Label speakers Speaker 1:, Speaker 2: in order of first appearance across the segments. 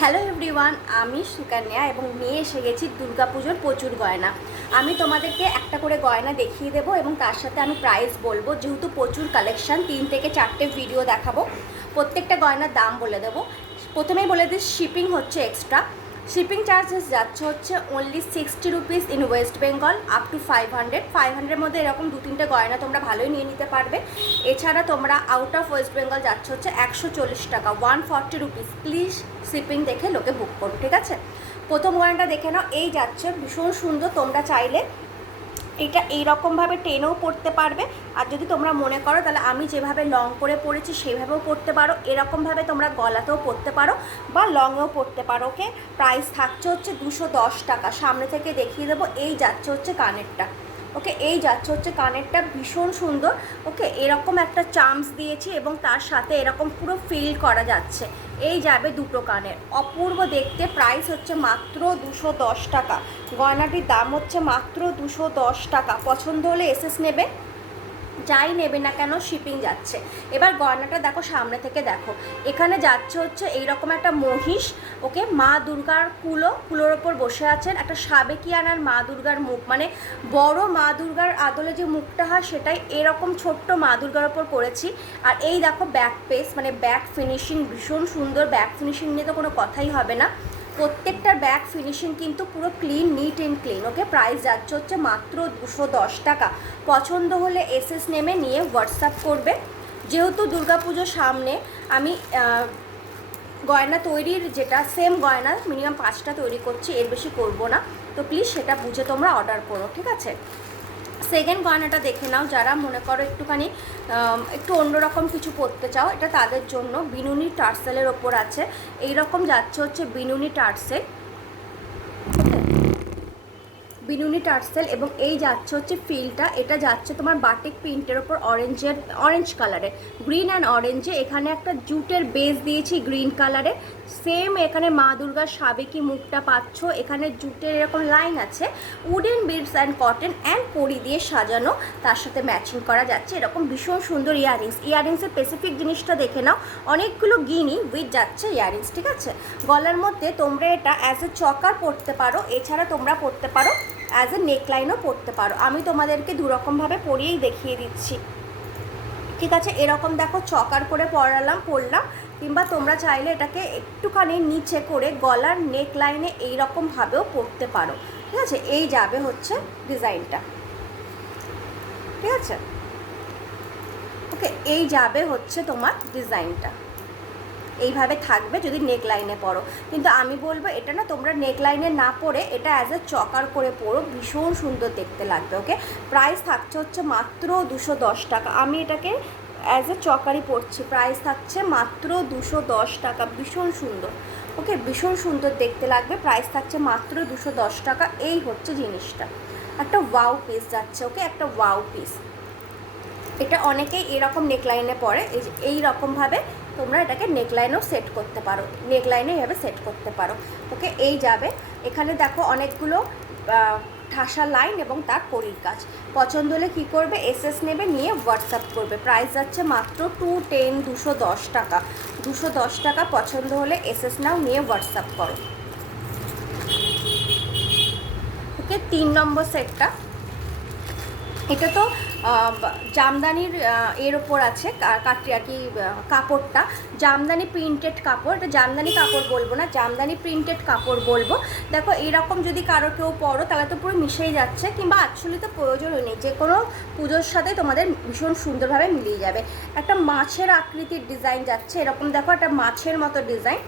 Speaker 1: Hello everyone আমি সুকান্যা এবং নিয়ে এসে গেছি দুর্গাপুজোর প্রচুর গয়না। আমি তোমাদেরকে একটা করে গয়না দেখিয়ে দেবো এবং তার সাথে আমি প্রাইস বলব। যেহেতু প্রচুর কালেকশান তিন থেকে চারটে ভিডিও দেখাবো। প্রত্যেকটা গয়নার দাম বলে দেবো। প্রথমেই বলে দিই শিপিং হচ্ছে এক্সট্রা শিপিং চার্জেস যাচ্ছে হচ্ছে only sixty rupees in West Bengal up to five hundred five hundred মধ্যে এরকম দু তিনটে গয়না তোমরা ভালোই নিয়ে নিতে পারবে। এছাড়া তোমরা আউট অফ ওয়েস্ট বেঙ্গল যাচ্ছে হচ্ছে একশো চল্লিশ টাকা one forty rupees please shipping দেখে লোকে বুক করো, ঠিক আছে? প্রথম গয়নাটা দেখে নাও, এই যাচ্ছে, ভীষণ সুন্দর, তোমরা চাইলে এটা এইরকমভাবে টেনেও পড়তে পারবে। আর যদি তোমরা মনে করো, তাহলে আমি যেভাবে লং করে পড়েছি, সেভাবেও পড়তে পারো। এরকমভাবে তোমরা গলাতেও পড়তে পারো বা লংয়েও পড়তে পারো ওকে প্রাইস থাকছে হচ্ছে দুশো টাকা। সামনে থেকে দেখিয়ে দেবো, এই যাচ্ছে হচ্ছে কানেরটা। ওকে, এই যাচ্ছে হচ্ছে কানেরটা ভীষণ সুন্দর। ওকে, এরকম একটা চামস দিয়েছি এবং তার সাথে এরকম পুরো ফিল করা যাচ্ছে। এই যাবে দুটো কানের। অপূর্ব দেখতে প্রাইস হচ্ছে মাত্র দুশো দশ টাকা। গয়নাটির দাম হচ্ছে মাত্র দুশো দশ টাকা। পছন্দ হলে এসএস নেবে। যাই নেবে না কেন শিপিং যাচ্ছে। এবার গয়নাটা দেখো সামনে থেকে দেখো। এখানে যাচ্ছে হচ্ছে এইরকম একটা মহিষ, ওকে মা দুর্গার কুলো, কুলোর ওপর বসে আছেন একটা সাবেকিয়ানার মা দুর্গার মুখ। মানে বড় মা দুর্গার আদলে যে মুখটা হয় সেটাই এরকম ছোট্ট মা দুর্গার ওপর করেছি আর এই দেখো ব্যাক পেস মানে ব্যাক ফিনিশিং ভীষণ সুন্দর ব্যাক ফিনিশিং নিয়ে তো কোনো কথাই হবে না। প্রত্যেকটার ব্যাগ ফিনিশিং কিন্তু পুরো clean neat and clean okay price যাচ্ছে হচ্ছে মাত্র দুশো দশ টাকা। পছন্দ হলে এসএস নেমে নিয়ে হোয়াটসঅ্যাপ করবে। যেহেতু দুর্গাপুজো সামনে আমি গয়না তৈরির যেটা সেম গয়না মিনিমাম পাঁচটা তৈরি করছি, এর বেশি করব না। তো প্লিজ সেটা বুঝে তোমরা অর্ডার করো, ঠিক আছে? সেকেন্ড গয়নাটা দেখে নাও, যারা মনে করো একটুখানি একটু অন্যরকম কিছু পরতে চাও, এটা তাদের জন্য বিনুনি টার্সেলের ওপর আছে। এইরকম যাচ্ছে হচ্ছে বিনুনি টার্সেল। বিনুনি টার্সেল এবং এই যাচ্ছে হচ্ছে ফিলটা। এটা যাচ্ছে তোমার বাটিক প্রিন্টের ওপর অরেঞ্জের অরেঞ্জ কালারের গ্রিন অ্যান্ড অরেঞ্জে এখানে একটা জুটের বেস দিয়েছি গ্রিন কালারে সেম এখানে মা দুর্গার সাবেকি মুখটা পাচ্ছ। এখানে জুটের এরকম লাইন আছে। Wooden beads and cotton and কড়ি দিয়ে সাজানো। তার সাথে ম্যাচিং করা যাচ্ছে। এরকম ভীষণ সুন্দর ইয়াররিংস ইয়াররিংসের স্পেসিফিক জিনিসটা দেখে নাও। অনেকগুলো গিনি উইথ যাচ্ছে ইয়াররিংস ঠিক আছে? গলার মধ্যে তোমরা এটা অ্যাজ এ চকার পরতে পারো। এছাড়া তোমরা পরতে পারো অ্যাজ এ নেকলাইনও পরতে পারো। আমি তোমাদেরকে দুরকমভাবে পরিয়েই দেখিয়ে দিচ্ছি। ঠিক আছে? এরকম দেখো, চকার করে পরালাম, পরলাম, কিংবা তোমরা চাইলে এটাকে একটুখানি নিচে করে গলার নেক লাইনে এইরকমভাবেও পরতে পারো। ঠিক আছে? এই যাবে হচ্ছে ডিজাইনটা ঠিক আছে? ওকে এই যাবে হচ্ছে তোমার ডিজাইনটা এইভাবে থাকবে যদি নেক লাইনে পরো। কিন্তু আমি বলব, এটা না তোমরা নেক লাইনে না পরে এটা অ্যাজ এ চকার করে পরো, ভীষণ সুন্দর দেখতে লাগবে ওকে প্রাইস থাকছে হচ্ছে মাত্র দুশো দশ টাকা। আমি এটাকে অ্যাজ এ চকারই পরছি প্রাইস থাকছে মাত্র দুশো দশ টাকা, ভীষণ সুন্দর ওকে ভীষণ সুন্দর দেখতে লাগবে প্রাইস থাকছে মাত্র দুশো দশ টাকা। এই হচ্ছে জিনিসটা। একটা ওয়াও পিস যাচ্ছে ওকে একটা ওয়াও পিস এটা অনেকেই এরকম নেকলাইনে পরে এই রকমভাবে তোমরা এটাকে নেকলাইনেও সেট করতে পারো। নেকলাইনে এইভাবে সেট করতে পারো। ওকে, এই যাবে। এখানে দেখো অনেকগুলো ঠাসা লাইন এবং তার কড়ির কাজ। পছন্দ হলে কী করবে? এসএস নেবে, নিয়ে হোয়াটসঅ্যাপ করবে। প্রাইস যাচ্ছে মাত্র টু টেন দুশো দশ টাকা। দুশো দশ টাকা পছন্দ হলে এসএস নাও, নিয়ে হোয়াটসঅ্যাপ করো। ওকে, তিন নম্বর সেটটা এটা তো জামদানির এর ওপর আছে কাটি আর কি কাপড়টা। জামদানি প্রিন্টেড কাপড়, এটা জামদানি কাপড় বলব না, জামদানি প্রিন্টেড কাপড় বলব। দেখো, এরকম যদি কারও কেউ পরো, তাহলে তো পুরো মিশেই যাচ্ছে, কিংবা অ্যাকচুয়ালি তো প্রয়োজনই নেই। যে কোনো পুজোর সাথে তোমাদের ভীষণ সুন্দরভাবে মিলিয়ে যাবে। একটা মাছের আকৃতির ডিজাইন যাচ্ছে, এরকম দেখো, একটা মাছের মতো ডিজাইন।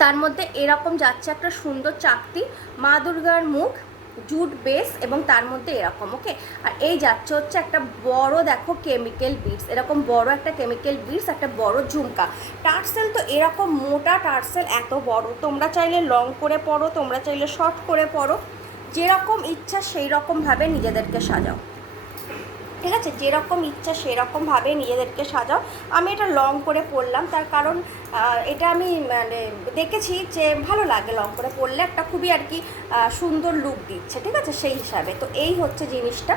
Speaker 1: তার মধ্যে এরকম যাচ্ছে একটা সুন্দর চাকতি, মা দুর্গার মুখ জুট বেস এবং তার মধ্যে এরকম, ওকে? আর এই যাচ্ছে হচ্ছে একটা বড়, দেখো কেমিক্যাল বিটস এরকম বড় একটা কেমিক্যাল বিটস একটা বড় ঝুমকা। টার্সেল তো এরকম মোটা টার্সেল, এত বড়। তোমরা চাইলে লং করে পরো, তোমরা চাইলে শর্ট করে পরো। যেরকম ইচ্ছা সেই রকমভাবে নিজেদেরকে সাজাও। ঠিক আছে? যেরকম ইচ্ছা সেরকমভাবে নিজেদেরকে সাজাও। আমি এটা লং করে পরলাম তার কারণ এটা আমি মানে দেখেছি যে ভালো লাগে লং করে পরলে একটা খুবই আর কি সুন্দর লুক দিচ্ছে, ঠিক আছে? সেই হিসাবে। তো এই হচ্ছে জিনিসটা।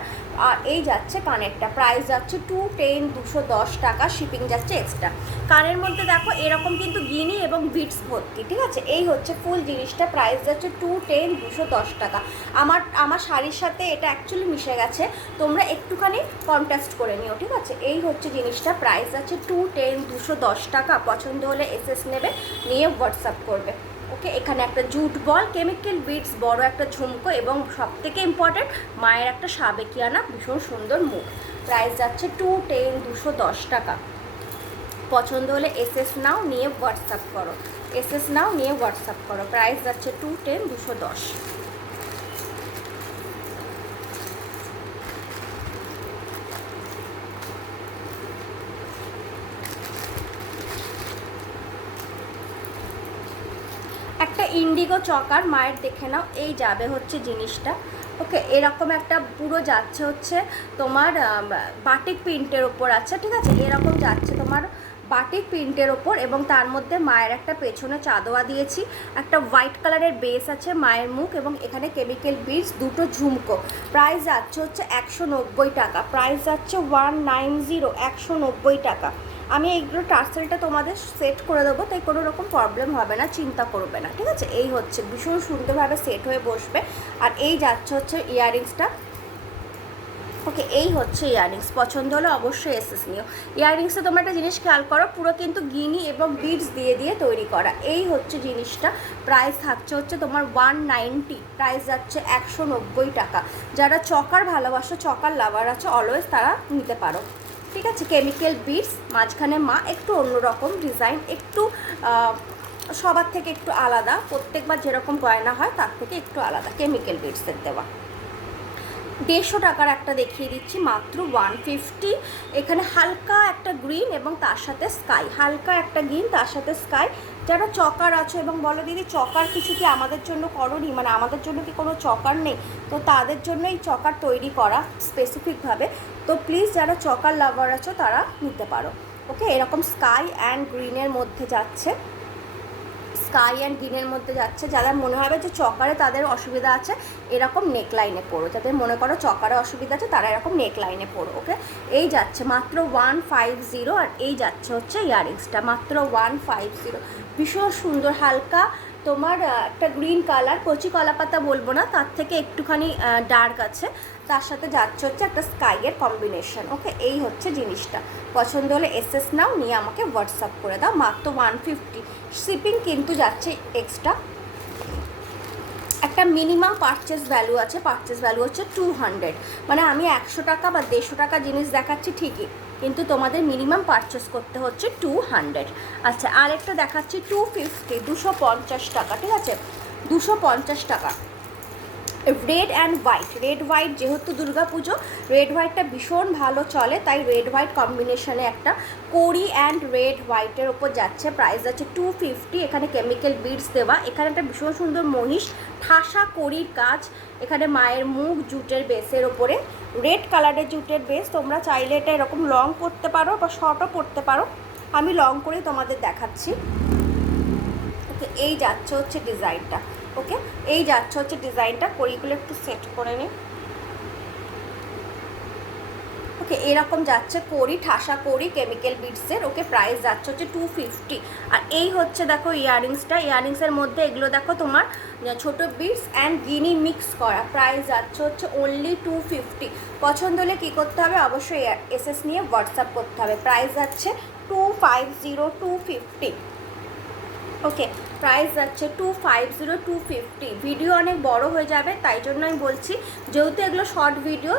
Speaker 1: আর এই যাচ্ছে কানেরটা। প্রাইস যাচ্ছে টু টেন দুশো দশ টাকা। শিপিং যাচ্ছে এক্সট্রা কানের মধ্যে দেখো এরকম কিন্তু গিনি এবং বিটস ভর্তি, ঠিক আছে? এই হচ্ছে ফুল জিনিসটা প্রাইস যাচ্ছে টু টেন দুশো দশ টাকা। আমার আমার শাড়ির সাথে এটা অ্যাকচুয়ালি মিশে গেছে, তোমরা একটুখানি কন্ট্রাস্ট করে নিও, ঠিক আছে? এই হচ্ছে জিনিসটা প্রাইস আছে টু টেন দুশো দশ টাকা। পছন্দ হলে এসএস নেবে, নিয়ে হোয়াটসঅ্যাপ করবে। ওকে, এখানে একটা জুট বল কেমিক্যাল বিটস বড় একটা ঝুমকো এবং সব থেকে ইম্পর্টেন্ট মায়ের একটা সাবেকিয়ানা, ভীষণ সুন্দর মুখ। প্রাইস যাচ্ছে টু টেন দুশো দশ টাকা। পছন্দ হলে এসএস নাও নিয়ে হোয়াটসঅ্যাপ করো। এসএস নাও নিয়ে হোয়াটসঅ্যাপ করো। প্রাইস যাচ্ছে টু টেন দুশো দশ। একটা ইন্ডিগো চকার মায়ের দেখে নাও, এই যাবে হচ্ছে জিনিসটা। ওকে, এরকম একটা পুরো যাচ্ছে হচ্ছে তোমার বাটিক প্রিন্টের ওপর আছে, ঠিক আছে? এরকম যাচ্ছে তোমার বাটিক প্রিন্টের ওপর এবং তার মধ্যে মায়ের একটা পেছনে চাদোয়া দিয়েছি। একটা হোয়াইট কালারের বেস আছে মায়ের মুখ এবং এখানে কেমিক্যাল বিটস, দুটো ঝুমকো। প্রাইস যাচ্ছে হচ্ছে একশো নব্বই টাকা। প্রাইস যাচ্ছে ওয়ান নাইন জিরো, একশো নব্বই টাকা। আমি এইগুলো টার্সেলটা তোমাদের সেট করে দেবো, তাই কোনো রকম প্রবলেম হবে না, চিন্তা করবে না, ঠিক আছে? এই হচ্ছে, ভীষণ সুন্দরভাবে সেট হয়ে বসবে। আর এই যাচ্ছে হচ্ছে ইয়াররিংসটা। ওকে এই হচ্ছে ইয়াররিংস পছন্দ হলে অবশ্যই এসএস নিও। ইয়াররিংসে তোমরা একটা জিনিস খেয়াল করো, পুরো কিন্তু গিনি এবং বিডস দিয়ে দিয়ে তৈরি করা। এই হচ্ছে জিনিসটা। প্রাইস থাকছে হচ্ছে তোমার ওয়ান নাইনটি প্রাইস যাচ্ছে একশো নব্বই টাকা। যারা চকার ভালোবাসো, চকার লাভার আছে অলওয়েজ তারা নিতে পারো। ঠিক আছে? কেমিক্যাল বিডস মাঝখানে মা একটু অন্যরকম ডিজাইন একটু সবার থেকে একটু আলাদা। প্রত্যেকবার যেরকম গয়না হয়, তার থেকে একটু আলাদা। কেমিক্যাল বিডসের দেওয়া। দেড়শো টাকার একটা দেখিয়ে দিচ্ছি, মাত্র ওয়ান ফিফটি এখানে হালকা একটা গ্রিন এবং তার সাথে স্কাই হালকা একটা গ্রিন তার সাথে স্কাই যারা চকার আছো এবং বলো দিদি, চকার কিছু কি আমাদের জন্য করনি? মানে আমাদের জন্য কি কোনো চকার নেই? তো তাদের জন্য এই চকার তৈরি করা স্পেসিফিকভাবে তো প্লিজ যারা চকার লাভার আছো, তারা নিতে পারো। ওকে এরকম স্কাই অ্যান্ড গ্রিনের মধ্যে যাচ্ছে। স্কাই অ্যান্ড গ্রিনের মধ্যে যাচ্ছে যাদের মনে হবে যে চকারে তাদের অসুবিধা আছে, এরকম নেক লাইনে পড়ো যাদের মনে করো চকারে অসুবিধা আছে, তারা এরকম নেক লাইনে পড়ো ওকে এই যাচ্ছে, মাত্র ওয়ান ফাইভ জিরো আর এই যাচ্ছে হচ্ছে ইয়ারিংসটা, মাত্র ওয়ান ফাইভ জিরো ভীষণ সুন্দর, হালকা তোমার একটা গ্রিন কালার, কচি কলা পাতা বলব না, তার থেকে একটুখানি ডার্ক আছে। তার সাথে যাচ্ছে হচ্ছে একটা স্কাইয়ের কম্বিনেশন ওকে এই হচ্ছে জিনিসটা। পছন্দ হলে এসএস নাও, নিয়ে আমাকে হোয়াটসঅ্যাপ করে দাও। মাত্র ওয়ান ফিফটি শিপিং কিন্তু যাচ্ছে এক্সট্রা একটা মিনিমাম পারচেস ভ্যালু আছে পারচেস ভ্যালু হচ্ছে টু হান্ড্রেড মানে আমি একশো টাকা বা দেড়শো টাকা জিনিস দেখাচ্ছি ঠিকই, কিন্তু তোমাদের মিনিমাম পারচেস করতে হচ্ছে টু হান্ড্রেড আচ্ছা আরেকটা দেখাচ্ছি টু ফিফটি দুশো পঞ্চাশ টাকা, ঠিক আছে? দুশো পঞ্চাশ টাকা। Red and white red white যেহেতু দুর্গাপুজো রেড হোয়াইটটা ভীষণ ভালো চলে, তাই রেড হোয়াইট কম্বিনেশনে একটা কোরি অ্যান্ড রেড হোয়াইটের ওপর যাচ্ছে প্রাইস আছে টু ফিফটি এখানে কেমিক্যাল বিডস দেওয়া। এখানে একটা ভীষণ সুন্দর মহিষ, ঠাসা করির কাজ। এখানে মায়ের মুখ, জুটের বেসের ওপরে। রেড কালারের জুটের বেস তোমরা চাইলে এটা এরকম লং পরতে পারো বা শর্টও পরতে পারো। আমি লং করে তোমাদের দেখাচ্ছি। এই যাচ্ছে হচ্ছে ডিজাইনটা ওকে? এই যাচ্ছে হচ্ছে ডিজাইনটা, কড়িগুলো একটু সেট করে নিই ওকে, এরকম যাচ্ছে করি ঠাসা করি কেমিক্যাল বিটসের ওকে প্রাইস যাচ্ছে হচ্ছে টু ফিফটি আর এই হচ্ছে দেখো ইয়াররিংসটা। ইয়াররিংসের মধ্যে এগুলো দেখো তোমার ছোট বিটস অ্যান্ড গিনি মিক্স করা। প্রাইস যাচ্ছে হচ্ছে অনলি টু ফিফটি পছন্দ হলে কী করতে হবে? অবশ্যই এসএস নিয়ে হোয়াটসঅ্যাপ করতে হবে। প্রাইস যাচ্ছে two five zero two fifty okay price যাচ্ছে two five zero two fifty video অনেক বড় হয়ে যাবে, তাই জন্য আমি বলছি, যেহেতু এগুলো শর্ট ভিডিও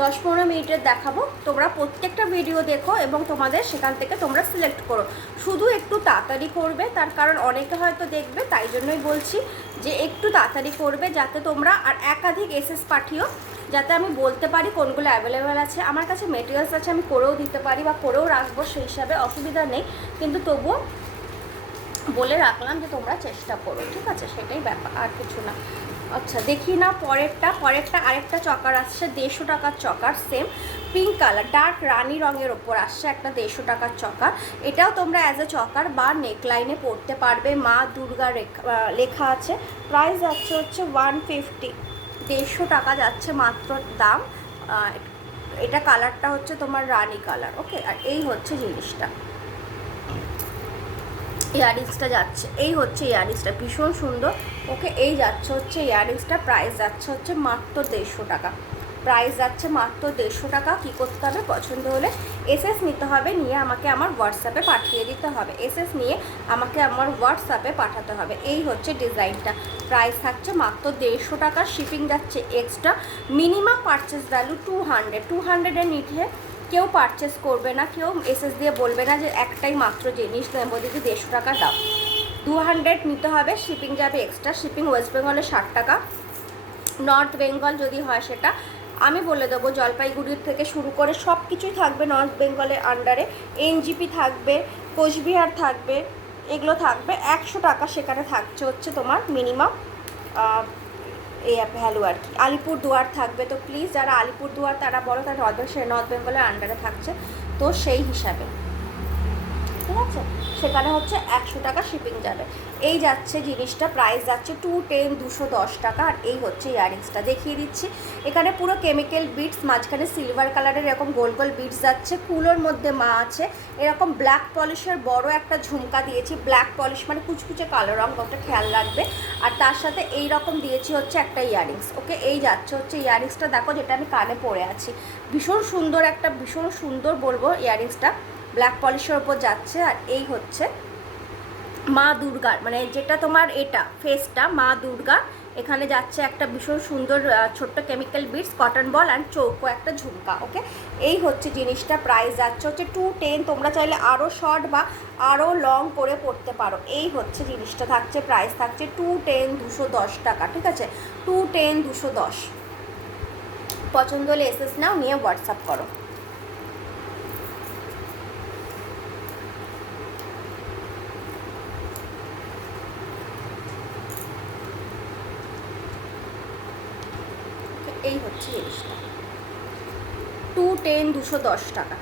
Speaker 1: দশ পনেরো মিনিটের দেখাবো, তোমরা প্রত্যেকটা ভিডিও দেখো এবং তোমাদের সেখান থেকে তোমরা সিলেক্ট করো। শুধু একটু তাড়াতাড়ি করবে, তার কারণ অনেকে হয়তো দেখবে, তাই জন্যই বলছি যে একটু তাড়াতাড়ি করবে, যাতে তোমরা আর একাধিক এসএস পাঠিও, যাতে আমি বলতে পারি কোনগুলো অ্যাভেলেবেল আছে। আমার কাছে মেটেরিয়ালস আছে, আমি করেও দিতে পারি বা করেও রাখব, সেই হিসাবে অসুবিধা নেই। কিন্তু তবুও বলে রাখলাম যে তোমরা চেষ্টা করো, ঠিক আছে? সেটাই ব্যাপার, আর কিছু না। আচ্ছা দেখি না পরেরটা। পরেরটা আরেকটা চকার আসছে, দেড়শো টাকার choker same pink colour dark রানি রঙের ওপর আসছে একটা দেড়শো টাকার চকার। এটাও তোমরা অ্যাজ এ চকার বা নেকলাইনে পরতে পারবে। মা দুর্গা লেখা আছে। প্রাইস যাচ্ছে হচ্ছে ওয়ান ফিফটি দেড়শো টাকা যাচ্ছে মাত্র দাম। এটা কালারটা হচ্ছে তোমার রানি কালার ওকে আর এই হচ্ছে জিনিসটা। ইয়াররিংসটা যাচ্ছে। এই হচ্ছে ইয়াররিংসটা ভীষণ সুন্দর। ওকে, এই যাচ্ছে হচ্ছে ইয়াররিংসটা প্রাইস যাচ্ছে হচ্ছে মাত্র দেড়শো টাকা। প্রাইস যাচ্ছে মাত্র দেড়শো টাকা, কী করতে হবে? পছন্দ হলে এসএস নিতে হবে, নিয়ে আমাকে আমার হোয়াটসঅ্যাপে পাঠিয়ে দিতে হবে। এসএস নিয়ে আমাকে আমার হোয়াটসঅ্যাপে পাঠাতে হবে। এই হচ্ছে ডিজাইনটা প্রাইস থাকছে মাত্র দেড়শো টাকা শিপিং যাচ্ছে extra minimum purchase value two hundred two হান্ড্রেডের নিচে কেউ পারচেস করবে না, কেউ এসএস দিয়ে বলবে না যে একটাই মাত্র জিনিস নেব দিদি দেড়শো টাকা দাও টু হান্ড্রেড নিতে হবে শিপিং যাবে এক্সট্রা শিপিং ওয়েস্ট বেঙ্গলে ষাট টাকা। নর্থ বেঙ্গল যদি হয় সেটা, আমি বলে দেবো জলপাইগুড়ির থেকে শুরু করে সব কিছুই থাকবে নর্থ বেঙ্গলের আন্ডারে এনজিপি থাকবে, কোচবিহার থাকবে, এগুলো থাকবে। একশো টাকা সেখানে থাকছে হচ্ছে তোমার মিনিমাম এই ভ্যালু আর কি। আলিপুর দুয়ার থাকবে তো প্লিজ যারা আলিপুর দুয়ার, তারা বলো তারা নর্থ নর্থ বেঙ্গলের আন্ডারে থাকছে, তো সেই হিসাবে। ঠিক আছে? সেখানে হচ্ছে একশো টাকা শিপিং যাবে। এই যাচ্ছে জিনিসটা প্রাইস যাচ্ছে টু টেন দুশো দশ টাকা, আর এই হচ্ছে ইয়াররিংসটা দেখিয়ে দিচ্ছি। এখানে পুরো কেমিক্যাল বিটস মাঝখানে সিলভার কালারের এরকম গোল গোল বিটস যাচ্ছে। কুলোর মধ্যে মা আছে। এরকম ব্ল্যাক পলিশের বড় একটা ঝুমকা দিয়েছি। ব্ল্যাক পলিশ মানে কুচকুচে কালো রঙ ওটা খেয়াল রাখবে। আর তার সাথে এই রকম দিয়েছি হচ্ছে একটা ইয়াররিংস ওকে এই যাচ্ছে হচ্ছে ইয়াররিংসটা দেখো যেটা আমি কানে পরে আছি। ভীষণ সুন্দর একটা, ভীষণ সুন্দর বলব ইয়াররিংসটা ব্ল্যাক পলিশের ওপর যাচ্ছে আর এই হচ্ছে মা দুর্গার মানে যেটা তোমার এটা ফেসটা মা দুর্গা এখানে যাচ্ছে একটা ভীষণ সুন্দর ছোট্ট chemical bits cotton ball and চৌকো একটা ঝুমকা ওকে এই হচ্ছে জিনিসটা প্রাইস যাচ্ছে হচ্ছে টু টেন তোমরা চাইলে আরও শর্ট বা আরও লং করে পড়তে পারো। এই হচ্ছে জিনিসটা থাকছে প্রাইস থাকছে টু টেন দুশো দশ টাকা, ঠিক আছে? টু টেন দুশো দশ। পছন্দ হলে এসএস নাও, নিয়ে হোয়াটসঅ্যাপ করো এই হচ্ছে জিনিসটা টু টেন দুশো দশ টাকা।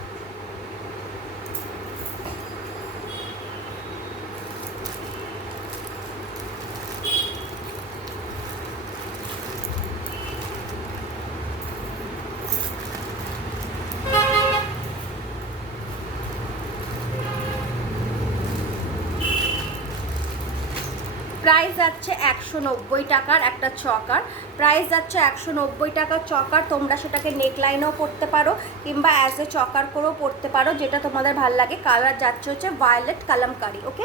Speaker 1: প্রাইস যাচ্ছে একশো নব্বই টাকার একটা চকার। প্রাইস যাচ্ছে একশো নব্বই টাকার চকার, তোমরা সেটাকে নেকলাইনও করতে পারো কিংবা অ্যাজ এ চকার করেও পড়তে পারো, যেটা তোমাদের ভালো লাগে। কালার যাচ্ছে হচ্ছে ভায়োলেট কালামকারি ওকে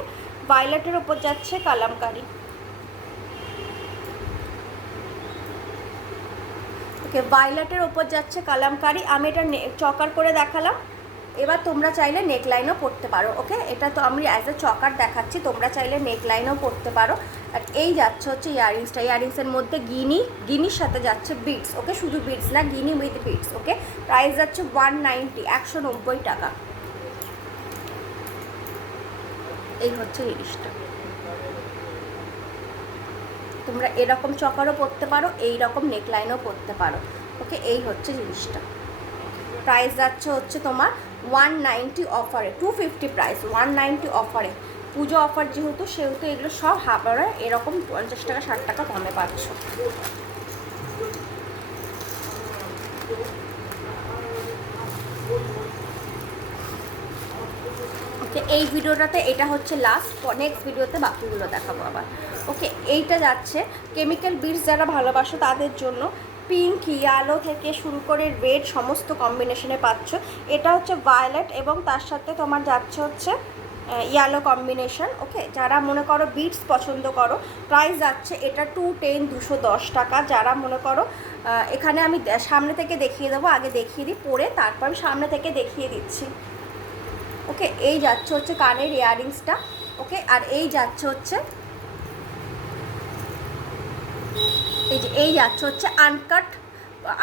Speaker 1: ভায়োলেটের ওপর যাচ্ছে কালামকারি। ওকে ভায়োলেটের ওপর যাচ্ছে কালামকারি। আমি এটা চকার করে দেখালাম। এবার তোমরা চাইলে নেকলাইনও পরতে পারো ওকে এটা তো আমি অ্যাজ এ চকার দেখাচ্ছি, তোমরা চাইলে নেকলাইনও পরতে পারো। আর এই যাচ্ছে হচ্ছে ইয়াররিংসটা ইয়াররিংসের মধ্যে গিনি, গিনির সাথে যাচ্ছে বিটস ওকে শুধু বিটস না, guinea with bits okay price যাচ্ছে ওয়ান নাইনটি একশো নব্বই টাকা। এই হচ্ছে জিনিসটা তোমরা এরকম চকারও পরতে পারো এই রকম নেকলাইনও পরতে পারো ওকে এই হচ্ছে জিনিসটা। প্রাইস যাচ্ছে হচ্ছে তোমার ওয়ান নাইনটি অফারে two fifty price one ninety অফারে পুজো অফার যেহেতু, সেহেতু এগুলো সব হাফারে এরকম পঞ্চাশ টাকা, ষাট টাকা কমে পাচ্ছ। ওকে এই ভিডিওটাতে এটা হচ্ছে লাস্ট নেক্সট ভিডিওতে বাকিগুলো দেখাবো আবার। ওকে এইটা যাচ্ছে কেমিক্যাল বিটস যারা ভালোবাসো তাদের জন্য পিঙ্ক ইয়ালো থেকে শুরু করে রেড সমস্ত কম্বিনেশনে পাচ্ছ। এটা হচ্ছে ভায়োলেট এবং তার সাথে তোমার যাচ্ছে হচ্ছে ইয়ালো কম্বিনেশন ওকে যারা মনে করো বিটস পছন্দ করো প্রাইস যাচ্ছে এটা টু টেন দুশো দশ টাকা। যারা মনে করো এখানে আমি সামনে থেকে দেখিয়ে দেবো, আগে দেখিয়ে দিই, পরে তারপর আমি সামনে থেকে দেখিয়ে দিচ্ছি। ওকে এই যাচ্ছে হচ্ছে কানের ইয়াররিংসটা ওকে আর এই যাচ্ছে হচ্ছে এই যে, এই যাচ্ছে হচ্ছে আনকাট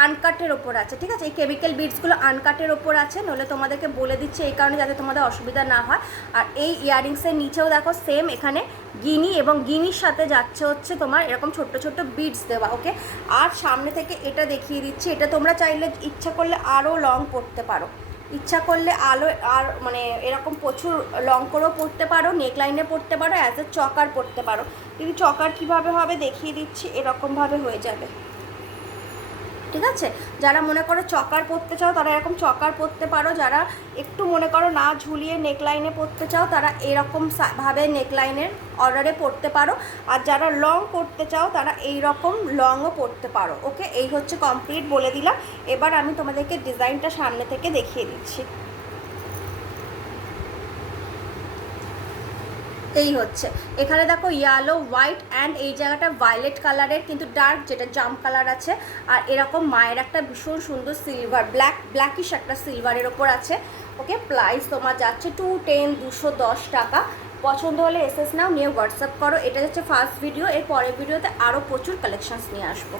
Speaker 1: আনকাটের ওপর আছে, ঠিক আছে? এই কেমিক্যাল বিটসগুলো আনকাটের ওপর আছে নলে তোমাদেরকে বলে দিচ্ছে এই কারণে যাতে তোমাদের অসুবিধা না হয়। আর এই ইয়াররিংসের নিচেও দেখো সেম এখানে গিনি এবং গিনির সাথে যাচ্ছে হচ্ছে তোমার এরকম ছোট্ট ছোট্ট বিটস দেওয়া ওকে আর সামনে থেকে এটা দেখিয়ে দিচ্ছি, এটা তোমরা চাইলে ইচ্ছা করলে আরও লং পড়তে পারো। ইচ্ছা করলে আলো আর মানে এরকম প্রচুর লং করেও পড়তে পারো নেকলাইনে পড়তে পারো অ্যাজ এ চকার পরতে পারো। কিন্তু চকার কীভাবে হবে দেখিয়ে দিচ্ছি, এরকমভাবে হয়ে যাবে। ঠিক আছে? যারা মনে করো চকার পরতে চাও, তারা এরকম চকার পরতে পারো। যারা একটু মনে করো না ঝুলিয়ে নেকলাইনে পরতে চাও, তারা এরকম ভাবে নেকলাইনের অর্ডারে পরতে পারো। আর যারা লং পরতে চাও, তারা এই রকম লংও পরতে পারো। ওকে এই হচ্ছে কমপ্লিট বলে দিলাম। এবার আমি তোমাদেরকে ডিজাইনটা সামনে থেকে দেখিয়ে দিচ্ছি। এই হচ্ছে। এখানে দেখো ইয়েলো হোয়াইট অ্যান্ড এই জায়গাটা ভায়োলেট কালারের কিন্তু ডার্ক যেটা জাম কালার আছে, আর এরকম মায়ের একটা ভীষণ সুন্দর সিলভার ব্ল্যাক ব্ল্যাকিশ একটা সিলভারের ওপর আছে। ওকে প্রাইস তোমার যাচ্ছে টু টেন দুশো দশ টাকা। পছন্দ হলে এসএস নাও, নিয়ে হোয়াটসঅ্যাপ করো। এটা হচ্ছে ফার্স্ট ভিডিও এর পরের ভিডিওতে আরও প্রচুর কালেকশনস নিয়ে আসব।